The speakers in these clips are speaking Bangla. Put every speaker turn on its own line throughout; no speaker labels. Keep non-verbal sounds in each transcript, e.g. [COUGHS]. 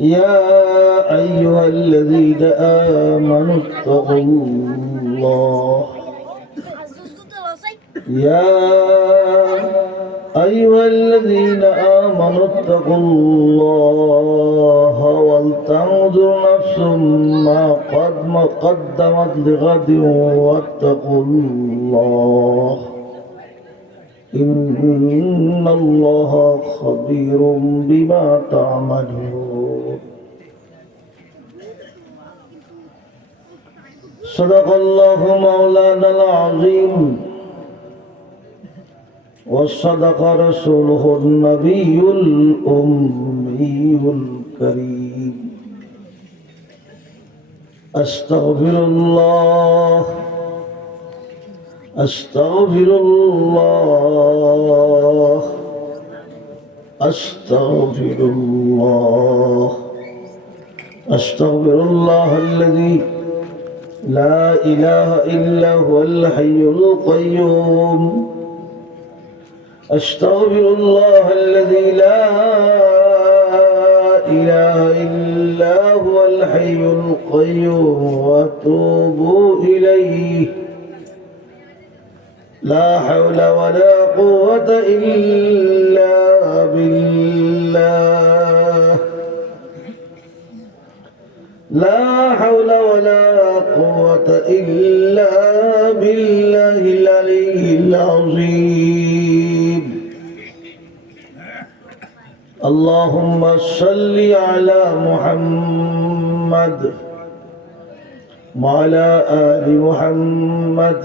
يا أيها الذين آمنوا اتقوا الله. يا أيها الذين آمنوا اتقوا الله ولتنظر نفس ما قدم قدمت لغد واتقوا الله. إن الله خبير بما تعملون. صدق الله مولانا العظيم. وصدق رسوله النبي الأمي الكريم. أستغفر الله أستغفر الله. أستغفر الله. أستغفر الله الذي لا إله إلا هو الحي القيوم. أستغفر الله الذي لا إله إلا هو الحي القيوم. وأتوب إليه. لا حول ولا قوة إلا بالله لا حول ولا قوة إلا بالله العلي العظيم اللهم صل على محمد وعلى آل محمد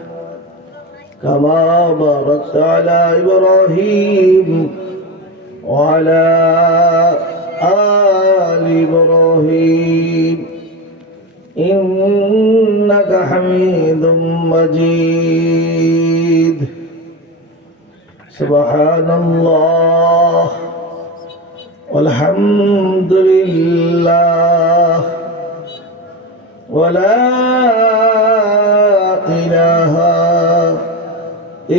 كما باركت على إبراهيم وعلى آل إبراهيم. إنك حميد مجيد. سبحان الله والحمد لله ولا إله إلا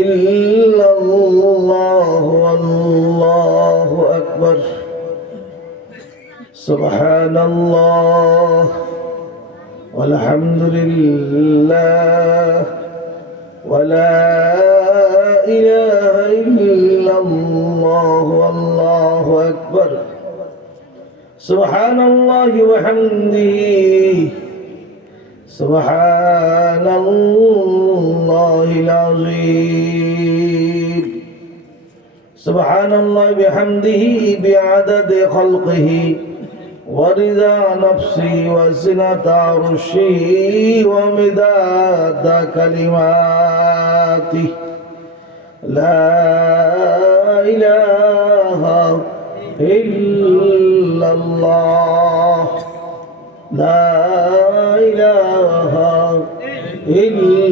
الله والله أكبر سبحان الله والحمد لله ولا إله إلا الله والله أكبر سبحان الله وحمده سبحان الله العظيم. سبحان الله بحمده بعدد خلقه ورضا نفسه وزنة عرشه ومداد كلماته. لا إله إلا الله. لا إله إلا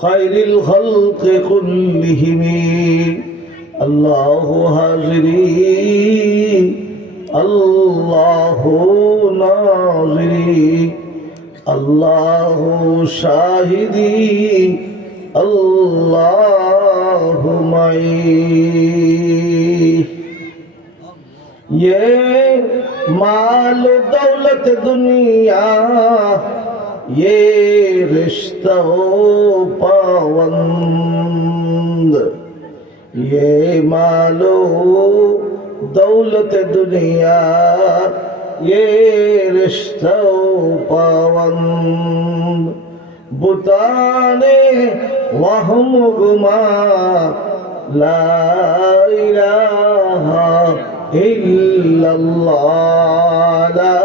খৈরিল হলকে কুল্লিহিমি। আল্লাহ হাজরি। আল্লাহ নাজরি। আল্লাহ শাহিদি। আল্লাহ মাই। ये माल दौलत दुनिया ये रिश्ता पावंद ये मालो दौलत दुनिया ये रिश्ता पावंद बुताने वहम गुमा ला इलाहा इल्लल्लाह ला इलाहा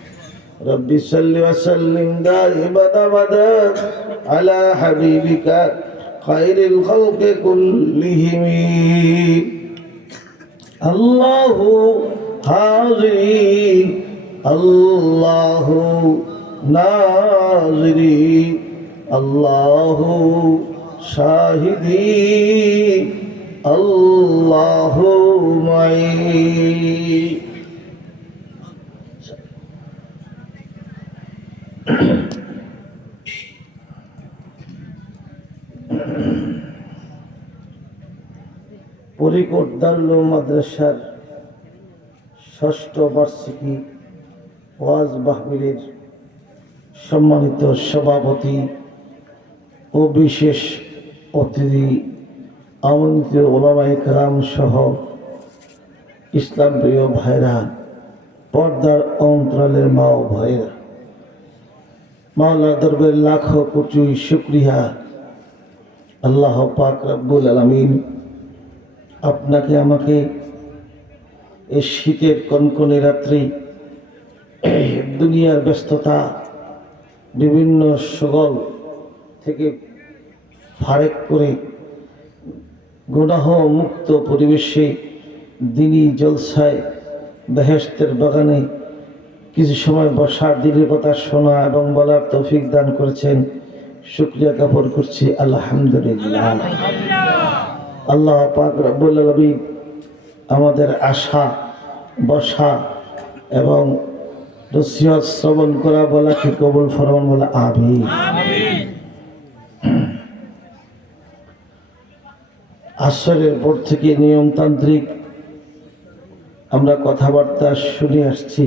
ربي صل وسلم دائما أبدا على حبيبك خير الخلق كلهم الله حاضري الله ناظري الله شاهدي الله معي [COUGHS] পরিকট মাদ্রাসার ষষ্ঠ বার্ষিকী ওয়াজ বাহবিলের সম্মানিত সভাপতি ও বিশেষ অতিথি, আমন্ত্রিত ওলামাই কালাম সহ ইসলাম প্রিয় ভাইরা, পর্দার অন্তরালের মা ও ভাইরা মাওলা দরবের লাখো কোটি শুক্রিয়া। আল্লাহ পাক রব্বুল আলমিন আপনাকে আমাকে এই শীতের কনকনে রাত্রি, দুনিয়ার ব্যস্ততা, বিভিন্ন সগল থেকে ফারেক করে গুনাহ মুক্ত পরিবেশে দিনই জলসায় বেহেস্তের বাগানে কিছু সময় বসার দিনের কথা শোনা এবং বলার তৌফিক দান করেছেন। শুক্রিয়া জ্ঞাপন করছি। আলহামদুলিল্লাহ। আল্লাহ পাক রব্বুল আমাদের আশা বসা এবং নসিহত শ্রবণ করা, বলাকে কবুল ফরমান বলা আবি আসরের পর থেকে নিয়মতান্ত্রিক আমরা কথাবার্তা শুনে আসছি।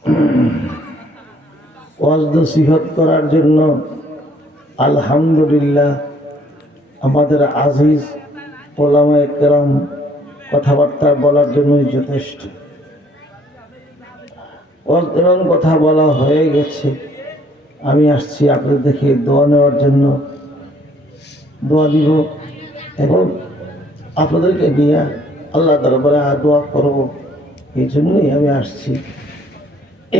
[CLEARS THROAT] ওয়াজ করার জন্য আলহামদুলিল্লাহ আমাদের আজিজ ওলামায় কেরাম কথাবার্তা বলার জন্যই যথেষ্ট। এবং কথা বলা হয়ে গেছে। আমি আসছি আপনাদের দেখে দোয়া নেওয়ার জন্য। দোয়া দিব এবং আপনাদেরকে নিয়ে আল্লাহ দরবারে দোয়া করব। এই জন্যই আমি আসছি। [CLEARS THROAT]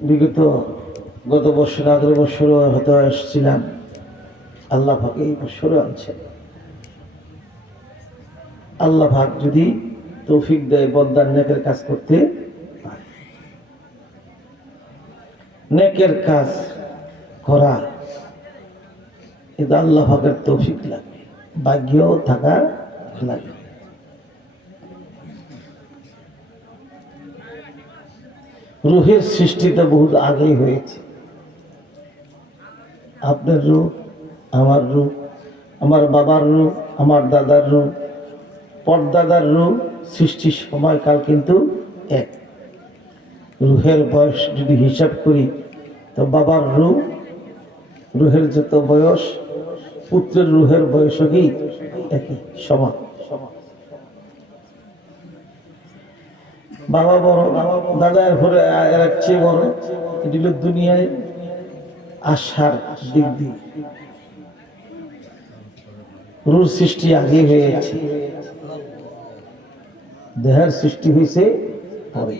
বিগত গত বছর, আগের বছরও হয়তো এসেছিলাম। আল্লাহ ভাগ এই বছরও আনছেন। আল্লাহ ভাগ যদি তৌফিক দেয় বদার নেকের কাজ করতে নেকের কাজ করা এটা আল্লাহ ভাগের তৌফিক লাগবে, ভাগ্যও থাকা লাগবে। রুহের সৃষ্টিটা বহুত আগেই হয়েছে। আপনার রূপ আমার রূপ আমার বাবার রূপ আমার দাদার রূপ পর্দাদার রু সৃষ্টির সময়কাল কিন্তু এক। রুহের বয়স যদি হিসাব করি, তো বাবার রু রুহের যত বয়স, পুত্রের রুহের বয়সও কি একই, সমান। বাবা বড় দাদা এরপরে এর চেয়ে বড়। এটি দুনিয়ায় আশার দিক দিয়ে। রুর সৃষ্টি আগে হয়ে গেছে। দেহের সৃষ্টি হয়েছে পরে।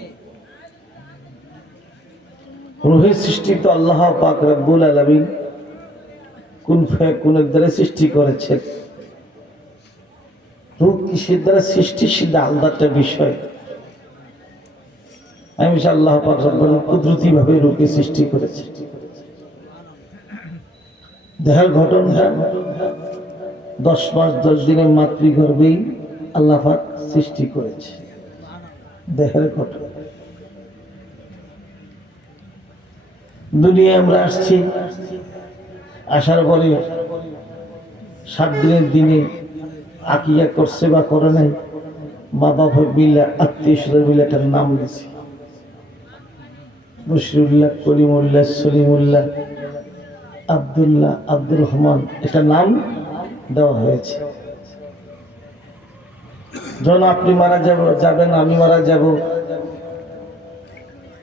রুহের সৃষ্টি তো আল্লাহ পাক রব্বুল আলমিন কোন কোনের দ্বারা সৃষ্টি করেছেন। রূপ কিসের দ্বারা সৃষ্টি, সেটা আলাদা একটা বিষয়। আমি আল্লাহ পাক কুদরতি ভাবে রূপকে সৃষ্টি করেছে। দেহের ঘটনটা দশ মাস, দশ দিনের মাতৃগর্ভেই আল্লাহ পাক সৃষ্টি করেছে। দেহের ঘটনা। দুনিয়ায় আমরা আসছি, আসার পরে সাত দিনের দিনে আকিয়া করছে বা করে নাই মা বাবা মিলে আত্মীয় স্বজন মিলে নাম দিয়েছে বশিরুল্লাহ করিমুল্লাহ, সলিমুল্লাহ, আবদুল্লাহ, আব্দুর রহমান, এটা নাম দেওয়া হয়েছে। যখন আপনি মারা যাব, যাবেন, আমি মারা যাব,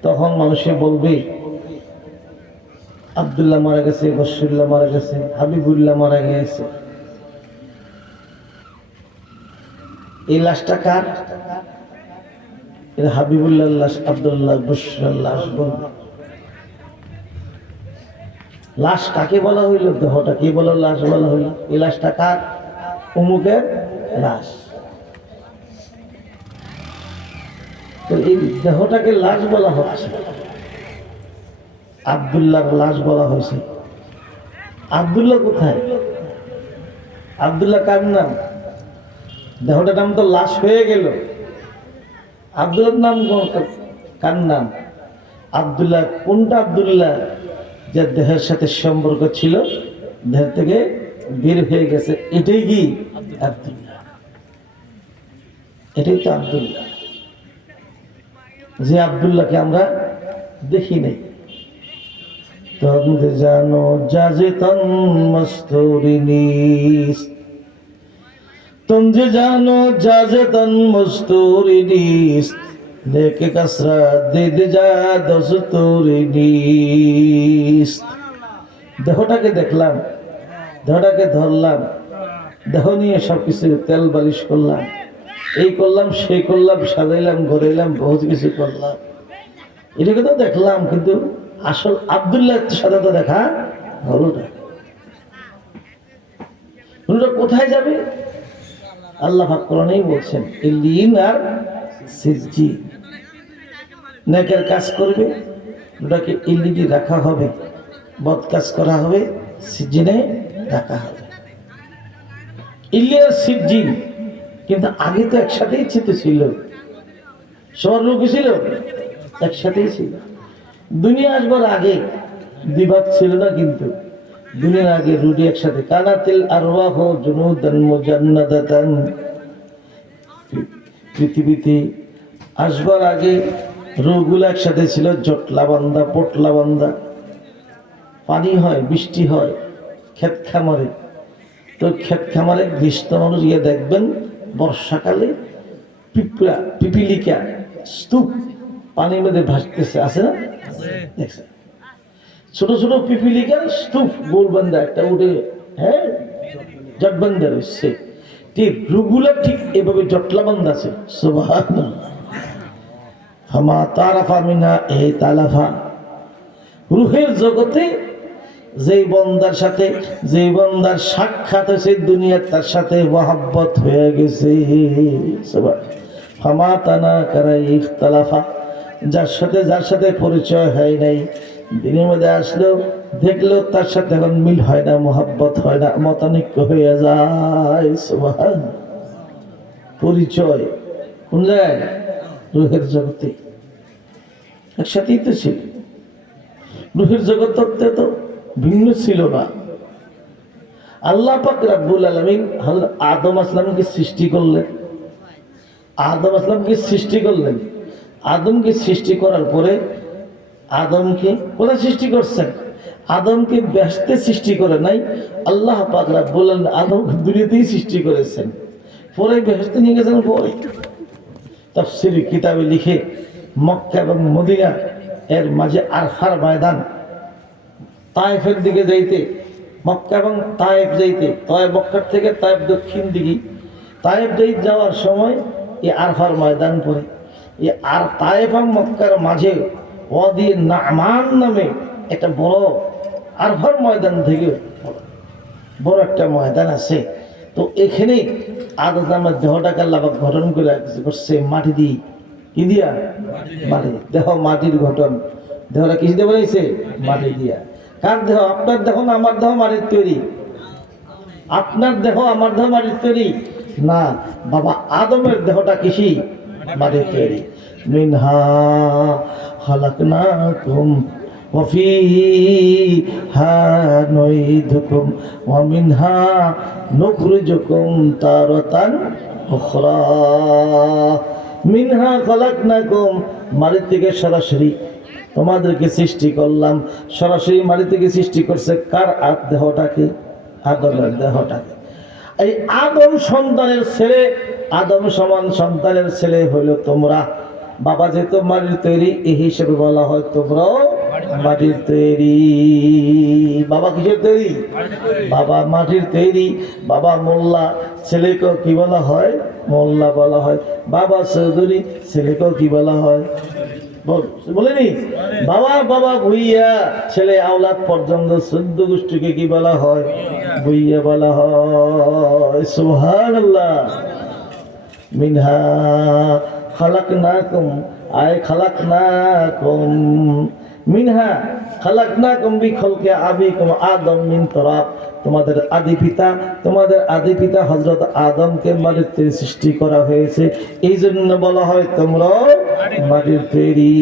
তখন মানুষে বলবে, আবদুল্লাহ মারা গেছে বশিরুল্লাহ মারা গেছে, হাবিবুল্লাহ মারা গেছে এই লাশটা কার? এটা হাবিবুল্লাহ লাশ, আবদুল্লাহ বশিরুল্লাহ লাশ বলবে লাশ কাকে বলা হইল? দেহটা কে বলো লাশ বলা হইল। এই লাশটা কার? অমুকের লাশ। এই দেহটাকে লাশ বলা হচ্ছে। আবদুল্লাহর লাশ বলা হয়েছে। আবদুল্লাহ কোথায়? আবদুল্লাহ কার নাম? দেহটার নাম তো লাশ হয়ে গেল। আবদুল্লাহর নাম কার নাম? আবদুল্লাহ, কোনটা আবদুল্লাহ? যে দেহের সাথে সম্পর্ক ছিল, দেহ থেকে বের হয়ে গেছে। এটাই কি? আবদুল্লাহ। এটাই তো আবদুল্লাহ। যে আবদুল্লাহকে আমরা দেখি নাই। তন্দ জানো জাজে তন মস্তরিনিস তঞ্জে জানো, যা যে তন মস্তুরি দিস দেখে কাসরা দে দে যা দস্তুরি দিস দেহটাকে দেখলাম, দেহটাকে ধরলাম, দেহ নিয়ে সব কিছু তেল বালিশ করলাম। এই করলাম সেই করলাম, সাজাইলাম ঘরেলাম বহুত কিছু করলাম। এটাকে তো দেখলাম, কিন্তু আসল আবদুল্লাহ সাদা তো দেখা হলো না। কোথায় যাবে? আল্লাহ ফাকরণেই বলছেন ইলিন আর সিজি নেকের কাজ করবে ওটাকে ইলিডি রাখা হবে বদ কাজ করা হবে সিজিনে রাখা হবে। ইলিয়ার সিজিন কিন্তু আগে তো একসাথেই ছিল সবার লোক ছিল, একসাথেই ছিল। দুনিয়া আসবার আগে বিবাদ ছিল না কিন্তু। দুনিয়ার আগে রুডি একসাথে। কানাতিল আরওয়াহ জুনুদান মুজান্নাদাতান। পৃথিবীতে আসবার আগে রোগগুলো একসাথে ছিল জটলা বান্দা পটলা বান্দা পানি হয় বৃষ্টি হয় ক্ষেত খামারে। তো ক্ষেত খামারে গ্রীষ্ম মানুষ গিয়ে দেখবেন বর্ষাকালে পিঁপড়া পিপিলিকা স্তূপ পানির মধ্যে ভাসতেছে আছে না? দেখছেন? ছোট ছোট পিপিলিকার স্তূপ গোলবান্ধা একটা উঠে হ্যাঁ? জটবান্ধা রয়েছে। ঠিক রুগুলা ঠিক এভাবে জটলাবান্ধা আছে। তালাফা। রুহের জগতে সাথে সাক্ষাৎ দুনিয়ার তার সাথে হয়ে গেছে। তানা ইখতালাফা। যার সাথে যার সাথে পরিচয় হয় নাই দিনের মধ্যে আসলেও দেখলেও তার সাথে এখন মিল হয় না, মহাব্বত হয় না, মতানৈক্য হয়ে যায়। পরিচয় কোন জায়গায়? রুহের জগতে। একসাথেই তো ছিল। রুহের তত্ত্বে তো ভিন্ন ছিল না। আল্লাহ পাক রাব্বুল আলমিন আদম আসলামকে সৃষ্টি করলেন। আদম আসলামকে সৃষ্টি করলেন। আদমকে সৃষ্টি করার পরে আদমকে কোথায় সৃষ্টি করছেন? আদমকে ব্যস্তে সৃষ্টি করে নাই, আল্লাহ পাকরা বললেন আদমকে দুনিয়াতেই সৃষ্টি করেছেন। পরে ব্যস্তে নিয়ে গেছেন পরে তফসিলি কিতাবে লিখে মক্কা এবং মদিনা এর মাঝে আরফার ময়দান, তায়েফের দিকে যাইতে, মক্কা এবং তায়েফ যাইতে তয়েব মক্কার থেকে তায়েফ দক্ষিণ দিকে, তায়েফ যাই যাওয়ার সময় এই আরফার ময়দান পড়ে এই আর তায়েফ এবং মক্কার মাঝে ওয়াদি নামান নামে একটা বড় আরফার ময়দান থেকে বড় একটা ময়দান আছে। তো এখানে আদত আমার দেহটাকে আল্লাহ গঠন করে করছে মাটি দিয়ে। কি দিয়া? মাটি দেহ মাটির গঠন। দেহটা কিছু দিয়ে বানাইছে মাটি দিয়া। কার দেহ? আপনার দেহ না আমার দেহ মাটির তৈরি? আপনার দেহ আমার দেহ মাটির তৈরি? না বাবা আদমের দেহটা কৃষি মাটির তৈরি। মিনহা খালাকনাকুম وفيها نعيدكم ومنها نخرجكم تارة أخرى মিনহা খলাকনাকুম মাটি থেকে সরাসরি তোমাদেরকে সৃষ্টি করলাম সরাসরি মাটি থেকে সৃষ্টি করছে কার আত দেহটাকে আদমের দেহটাকে এই আদম সন্তানের ছেলে আদম সমান সন্তানের ছেলে হইল তোমরা বাবা যেহেতু মাটির তৈরি, এই হিসেবে বলা হয় তোমরাও মাটির তৈরি। বাবা কিসের তৈরি? বাবা মাটির তৈরি। বাবা মোল্লা, ছেলেকেও কি বলা হয়? মোল্লা বলা হয়। বাবা চৌধুরী, ছেলেকেও কি বলা হয়? বল- বলেনি বাবা বাবা ভুইয়া, ছেলে আওলাদ পর্যন্ত শুদ্ধ গোষ্ঠীকে কি বলা হয়? ভুইয়া বলা হয়। সুহান মিনহা খালাক না কম আয় খালাক না কম মিনহা খালাক না কম্বি খলকে আবি কম আদম মিন তরাব তোমাদের আদি পিতা, তোমাদের আদি পিতা হজরত আদমকে মাটির তৈরি সৃষ্টি করা হয়েছে। এই জন্য বলা হয়, তোমরাও মাটির তৈরি।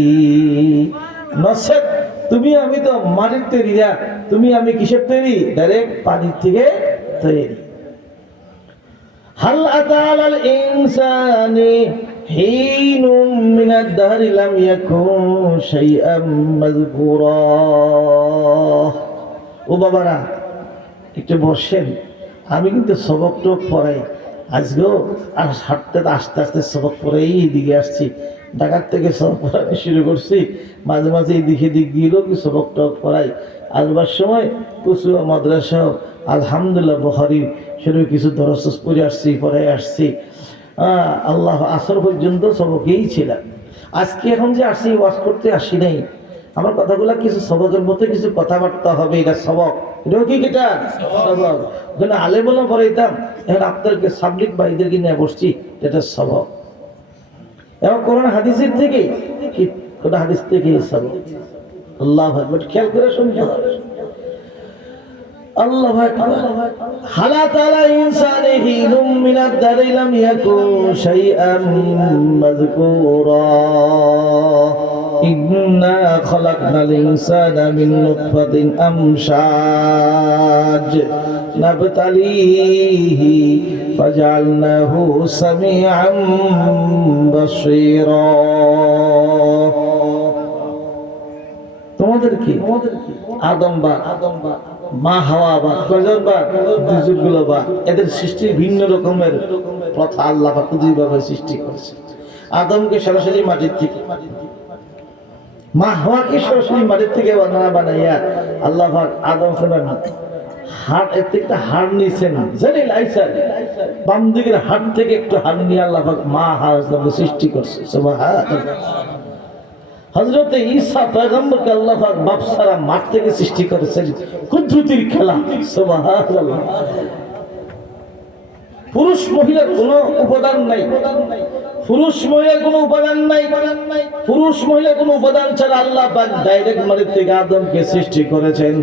নসেদ তুমি আমি তো মাটির তৈরি না, তুমি আমি কিসের তৈরি? ডাইরেক্ট পানির থেকে তৈরি। হাল আতাল ইনসানে حين من الدهر لم يكن شيئا مذكورا ও বাবারা একটু বসেন আমি কিন্তু সবক টক পড়াই আজকেও আর হাঁটতে আস্তে আস্তে সবক পড়াই এদিকে আসছি ঢাকার থেকে সবক পড়াতে শুরু করছি মাঝে মাঝে এদিকে দিক গিয়েও কি সবক টক পড়াই আসবার সময় কুচুয়া মাদ্রাসা আলহামদুলিল্লাহ বহারি সেরকম কিছু দরস পড়ে আসছি পরে আসছি আহ, আল্লাহ আসর পর্যন্ত সবকেই ছিলাম আজকে এখন যে আসি ওয়াজ করতে আসি নাই আমার কথাগুলো কিছু সবকের মধ্যে কিছু কথাবার্তা হবে এটা সবক। এটাও কি এটা? সবক। ওখানে আলে বলে পড়াইতাম এখন আপনাদেরকে সাবলিক ভাইদেরকে নিয়ে বসছি এটা সবক। এবং হাদিসের থেকে কি? কোন হাদিস থেকে সবক? আল্লাহ ভাই খেয়াল করে শুনতে হবে। الله أكبر هل على إنسان حين من الدهر لم يكن شيئا مذكورا إنا خلقنا الإنسان من نطفة أمشاج نبتليه فجعلناه سميعا بصيرا তোমাদের কি আদম বা আদম বা মা হাওয়া বা কয়জন বা দুজনগুলো বা এদের সৃষ্টির ভিন্ন রকমের প্রথা আল্লাহ বা কুদিভাবে সৃষ্টি করেছে। আদমকে সরাসরি মাটির থেকে, মা হাওয়াকে সরাসরি মাটির থেকে বানানা বানাইয়া আল্লাহ আদম হাট এর থেকে একটা হাড় নিয়েছেন, জানি লাইসার বাম দিকের হাট থেকে একটু হাড় নিয়ে আল্লাহ মা হাওয়া সৃষ্টি করছে, সুবহানাল্লাহ। হজরতে ঈসা পয়গম্বরকে আল্লাহ বাপ সারা মাঠ থেকে সৃষ্টি করেছেন কুদরতির খেলা। পুরুষ মহিলার কোনো উপাদান নাই। পুরুষ মহিলার কোনো উপাদান নাই। পুরুষ মহিলার কোনো উপাদান ছাড়া আল্লাহ ডাইরেক্ট মাটির থেকে আদমকে সৃষ্টি করেছেন।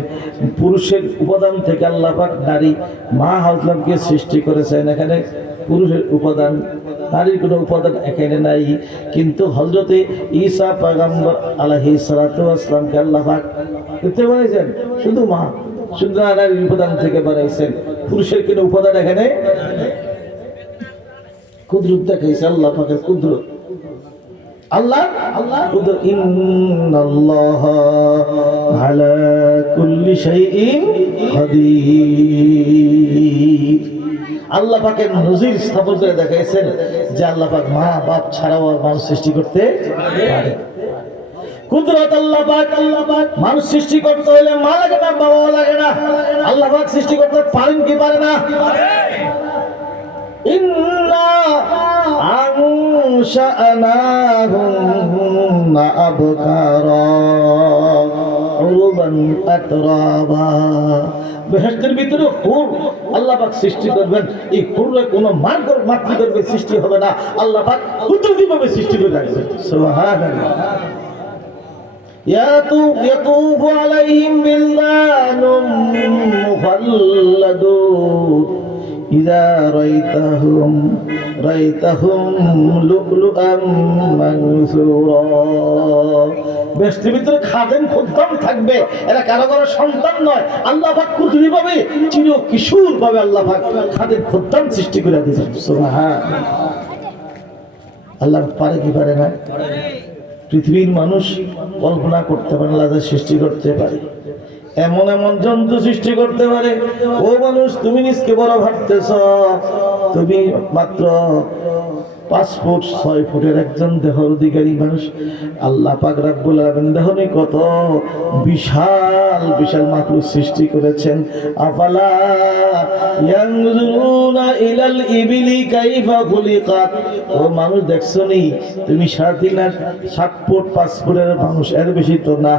পুরুষের উপাদান থেকে আল্লাহ নারী মা হাজলামকে সৃষ্টি করেছেন। এখানে পুরুষের উপাদান নারীর কোনো উপাদান এখানে নাই। কিন্তু হজরতে ঈসা পাগাম্বর আলহি সালাতু আসলামকে আল্লাহ করতে বানাইছেন। শুধু মা, শুধু নারীর উপাদান থেকে বানাইছেন। পুরুষের কোনো উপাদান এখানে কুদরত দেখাইছে আল্লাহ পাকের কুদরত। আল্লাহ আল্লাহ কুদরত। ইন্নাল্লাহ আলা কুল্লি শাইইন কাদির আল্লাহ পাকের নজির স্থাপন করে দেখাইছেন যে আল্লাহ পাক মা, বাপ ছাড়াও আর মানুষ সৃষ্টি করতে পারে। আল্লাহ বেহেশতের ভিতরে হুর আল্লাহ পাক সৃষ্টি করবেন এই হুররে কোনো মার্গ মাতৃগর্ভে সৃষ্টি হবে না আল্লাহ পাক কুদরতিভাবে সৃষ্টি করে রাখবেন সুবহানাল্লাহ يطوف يطوف عليهم بلدان مخلدون إذا رأيتهم رأيتهم لؤلؤا منثورا পৃথিবীর মানুষ কল্পনা করতে পারে আল্লাহ সৃষ্টি করতে পারে। এমন এমন জন্তু সৃষ্টি করতে পারে। ও মানুষ, তুমি নিজকে বড় ভাবতেছ। তুমি মাত্র ফুট, ছয় ফুটের একজন দেহর অধিকারী মানুষ। আল্লাহ পাক রাব্বুল আলামিন দেহনি কত বিশাল বিশাল মাকলুক সৃষ্টি করেছেন। আফালা ইয়ানজুরুনা ইলাল ইবিলি কাইফা খুলিকাত ও মানুষ দেখছ নি তুমি সাড়ে তিন আর সাত ফুট, পাঁচ ফুটের মানুষ, এর বেশি তো না।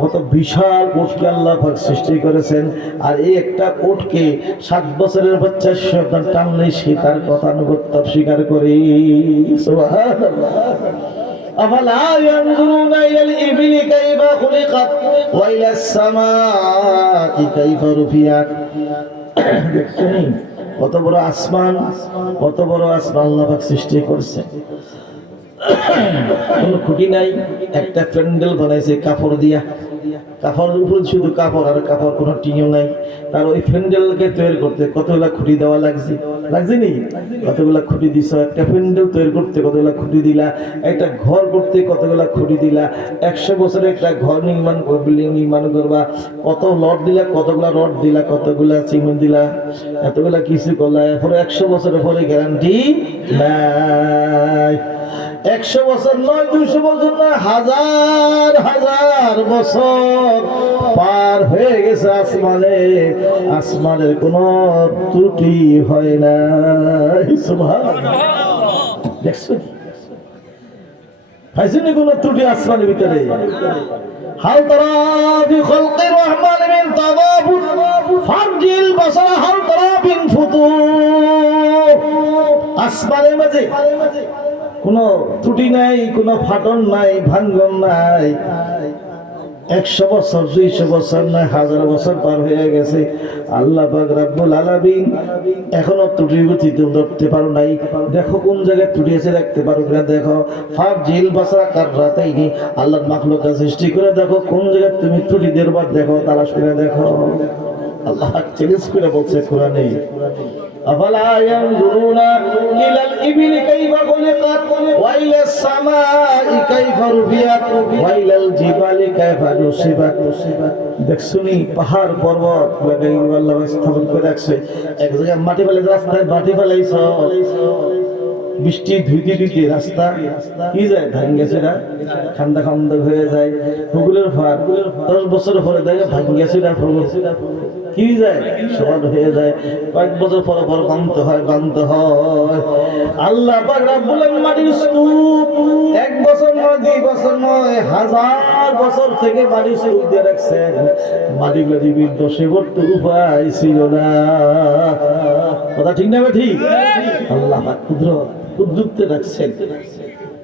কত বিশাল উটকে আল্লাহ পাক সৃষ্টি করেছেন। আর এই একটা উটকে সাত বছরের বাচ্চা সন্তান টানলে সে তার কথা স্বীকার করে أفلا ينظرون إلى الإبل كيف خلقت وإلى السماء كيف رفعت দেখছেন কত বড় আসমান কত বড় আসমান আল্লাহ পাক সৃষ্টি করছে কোনো খুঁটি নাই একটা প্যান্ডেল বানাইছে কাপড় দিয়া কাপড়ের উপর শুধু কাপড় আর কাপড় কোনো টিনও নাই তার ওই প্যান্ডেলকে তৈরি করতে কতগুলা খুঁটি দেওয়া লাগছে লাগছে নি? কতগুলা খুঁটি দিছ? একটা প্যান্ডেল তৈরি করতে কতগুলা খুঁটি দিলা? একটা ঘর করতে কতগুলা খুঁটি দিলা? একশো বছরে একটা ঘর নির্মাণ বিল্ডিং নির্মাণ করবা। কত লট দিলা, কতগুলা রড দিলা, কতগুলা সিমেন্ট দিলা? এতগুলা কিছু করলা, এরপরে একশো বছরের পরে গ্যারান্টি নাই। একশো বছর নয় দুশো বছর নয়, হাজার হাজার বছর পার হয়ে গেছে আসমানে। আসমানের কোনো ত্রুটি হয় না। দেখছ ত্রুটি আসমানের ভিতরে? মিন আসমানের মাঝে কোনো ত্রুটি নাই, কোনো ফাটন নাই, ভাঙ্গন নাই। একশো বছর, দুইশো বছর নয়, হাজার বছর পার হয়ে গেছে। আল্লাহ পাক রাব্বুল আলামিন এখনও তুমি ধরতে পারো নাই। দেখো কোন জায়গায় ত্রুটি আছে দেখতে পারো কিনা দেখো। ফার জিল বাসা কার রাতাইনি আল্লাহর মাখলুকা সৃষ্টি করে দেখো কোন জায়গায় তুমি ত্রুটি দেরবার দেখো, তালাশ করে দেখো। আল্লাহ বলছে দেখছুনি পাহাড়, পর্বত স্থাপন করে রাখছে। এক জায়গায় মাটি ফেলে, রাস্তায় মাটি ফেলাইছ। বৃষ্টি ধুইতে ধুইতে রাস্তা কি যায়? ভাঙ্গেছে না? খান্দা খান্দা হয়ে যায়। ফুগুলের ফার দশ বছর পরে দেখে ভাঙ্গেছে না? ফুগুল কি যায়? সমান হয়ে যায়। কয়েক বছর পর পর বানতে হয় বানতে হয়। আল্লাহ আলামিন মাটির স্তূপ এক বছর নয় দুই বছর নয় হাজার বছর থেকে মাটির স্তূপ দিয়ে রাখছেন। মাটি পৃথিবীর দশে ভর্তি উপায় ছিল না। কথা ঠিক না ঠিক? আল্লাহ পাক কুদরত কুদরতে রাখছেন।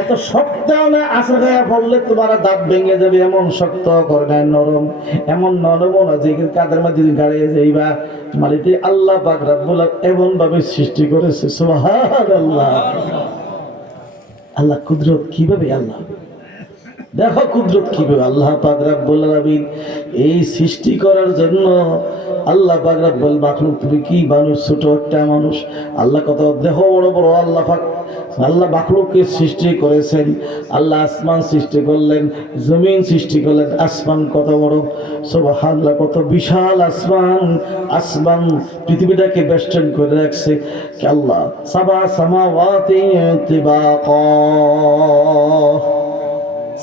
এত শক্ত না আসর গায়ে পড়লে তোমার দাঁত ভেঙে যাবে, এমন শক্ত করে নাই নরম। এমন নরম না যে কাদের মধ্যে যদি গাড়িয়ে যাইবা মালিতে আল্লাহ পাক রাব্বুল এমন ভাবে সৃষ্টি করেছে, সুবহানাল্লাহ। আল্লাহ আল্লাহ কুদরত কীভাবে আল্লাহ? দেখো কুদরত কীভাবে আল্লাহ পাক রাব্বুল এই সৃষ্টি করার জন্য আল্লাহ পাক রাব্বুল মাখলুক তুমি কি মানুষ, ছোট একটা মানুষ? আল্লাহ কত দেহ বড় বড়, আল্লাহ পাক আল্লাহ মাখলুককে সৃষ্টি করেছেন, আল্লাহ আসমান সৃষ্টি করলেন, জমিন সৃষ্টি করলেন, আসমান কত বড়, সুবহানাল্লাহ, কত বিশাল আসমান আসমান পৃথিবীটাকে বেষ্টন করে রাখছে আল্লাহ? সাবা সামাওয়াতি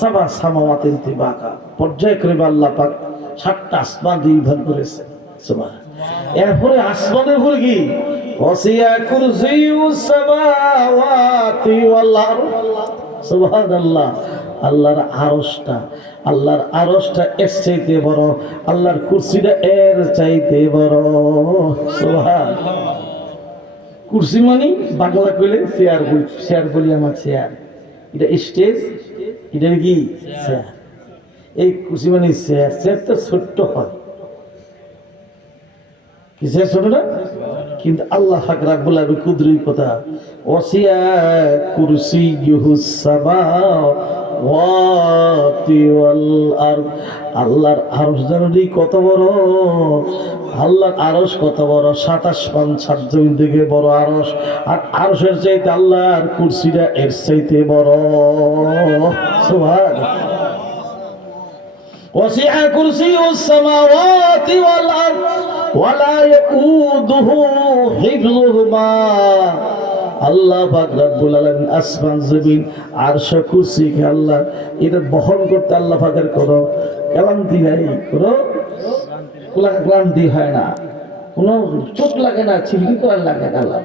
সাবা সামাওয়াতিন তিবাকা। পর্যায়ক্রমে আল্লাহ পাক সাতটা আসমান দুই ভাগ করেছে সুবহান এরপরে আসমানের উপর কি? ওয়াসিয়া কুরসিয়ুস সামাওয়াতি ওয়াল আরদ। সুবহানাল্লাহ। আল্লাহর আরশটা আল্লাহর আরশটা এর চাইতে বড়, আল্লাহর কুরসিটা এর চাইতে বড়। সুবহান কুরসি মানে বাংলা কইলে চেয়ার বলি চেয়ার বলি আমার চেয়ার এটা স্টেজ, এটা কি? চেয়ার এই কুরসি মানে চেয়ার চেয়ার তো ছোট্ট হয়। কি চেয়ার ছোট না কিন্তু আল্লাহ ফাকরা বলার কুদরি কথা ওসিয়া কুরসি আল্লাহর আরস জানি কত বড়, আল্লাহর আরস কত বড়, সাতাশ পান সাত জমিন থেকে বড় আরস আর আরসের চাইতে আল্লাহর কুরসিটা এর চাইতে বড়। সোভাগ ওসিয়া কুরসি উস সামাওয়াতি ওয়াল আরদ। ওয়ালা আল্লাহ আসমান আল্লাহ এটা বহন করতে আল্লাহ ক্লান্তি হয় না। কোনো চোখ লাগে না চিন্তি করার লাগে না আল্লাহ।